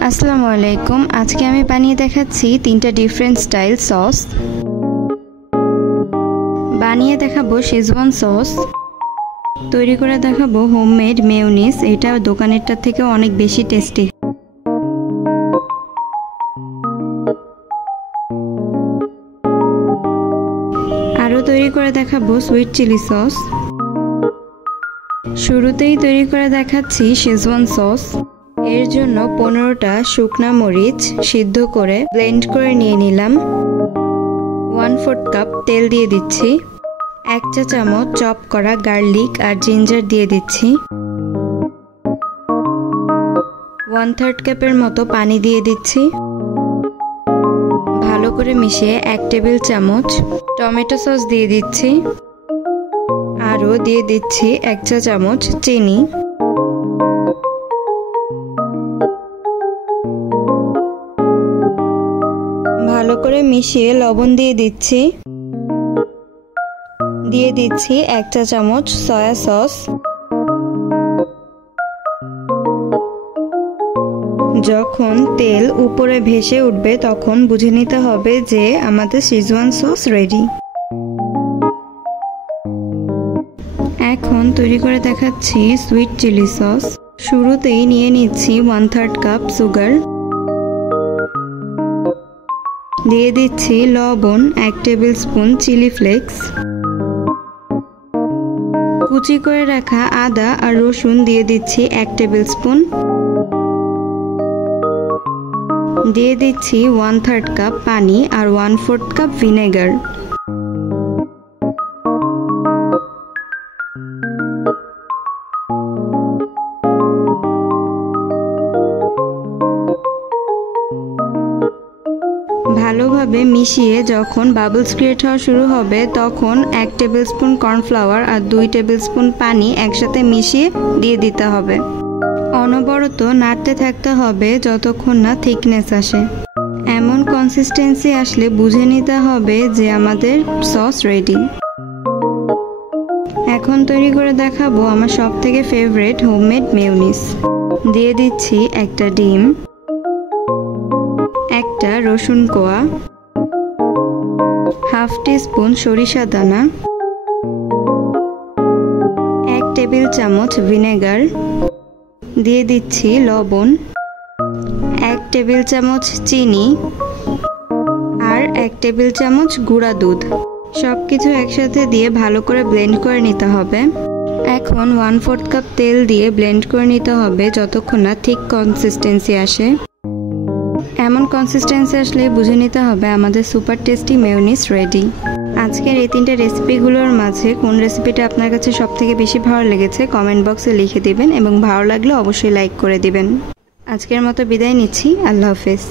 আসসালামু আলাইকুম। আজকে আমি বানিয়ে দেখাচ্ছি তিনটা ডিফারেন্ট স্টাইল সস। বানিয়ে দেখাবো শেজওয়ান সস, তৈরি করে দেখাবো হোমমেড মেয়োনিজ। এটা দোকানেরটার থেকে অনেক বেশি টেস্টি। আরও তৈরি করে দেখাবো সুইট চিলি সস। শুরুতেই তৈরি করে দেখাচ্ছি শেজওয়ান সস। এর জন্য 15টা শুকনা মরিচ সিদ্ধ করে ব্লেন্ড করে নিয়ে নিলাম। 1/4 কাপ তেল দিয়ে দিচ্ছি। 1 চা চামচ চপ করা গার্লিক আর জিঞ্জার দিয়ে দিচ্ছি। 1/3 কাপের মতো পানি দিয়ে দিচ্ছি। ভালো করে মিশিয়ে 1 টেবিল চামচ টমেটো সস দিয়ে দিচ্ছি। আরও দিয়ে দিচ্ছি 1 চা চামচ চিনি। ভালো করে মিশিয়ে লবণ দিয়ে দিচ্ছি। দিয়ে দিচ্ছি 1 চা চামচ সয়া সস। যখন তেল উপরে ভেসে উঠবে তখন বুঝে নিতে হবে যে আমাদের শেজওয়ান সস রেডি। এখন তৈরি করে দেখাচ্ছি সুইট চিলি সস। শুরুতেই নিয়ে নিচ্ছি 1/3 কাপ সুগার। দিয়ে দিচ্ছি লবণ, 1 টেবিল স্পুন চিলি ফ্লেক্স, কুচি করে রাখা আদা আর রসুন দিয়ে দিচ্ছি 1 টেবিল স্পুন। দিয়ে দিচ্ছি 1/3 কাপ পানি আর 1/4 কাপ ভিনেগার। ভালোভাবে মিশিয়ে যখন বাবলস ক্রিয়েট হওয়া শুরু হবে তখন 1 টেবিল স্পুন কর্নফ্লাওয়ার আর 2 টেবিল স্পুন পানি একসাথে মিশিয়ে দিয়ে দিতে হবে। অনবরত নাড়তে থাকতে হবে যতক্ষণ না থিকনেস আসে। এমন কনসিস্টেন্সি আসলে বুঝে নিতে হবে যে আমাদের সস রেডি। এখন তৈরি করে দেখাবো আমার সবথেকে ফেভারিট হোমমেড মেয়োনিজ। দিয়ে দিচ্ছি 1টা ডিম, 1টা রসুন কোয়া, 1/2 টিস্পুন সরিষা দানা, 1 টেবিল চামচ ভিনেগার। দিয়ে দিচ্ছি লবণ, 1 টেবিল চামচ চিনি আর 1 টেবিল চামচ গুঁড়া দুধ। সবকিছু একসাথে দিয়ে ভালো করে ব্লেন্ড করে নিতে হবে। এখন 1/4 কাপ তেল দিয়ে ব্লেন্ড করে নিতে হবে যতক্ষণ না ঠিক কনসিস্টেন্সি আসে। এমন কনসিস্টেন্সি আসলে বুঝে নিতে হবে আমাদের সুপার টেস্টি মেয়োনিজ রেডি। আজকের এই 3টে রেসিপিগুলোর মাঝে কোন রেসিপিটা আপনার কাছে সবথেকে বেশি ভালো লেগেছে কমেন্ট বক্সে লিখে দিবেন এবং ভালো লাগলে অবশ্যই লাইক করে দিবেন। আজকের মতো বিদায় নিচ্ছি। আল্লাহ হাফেজ।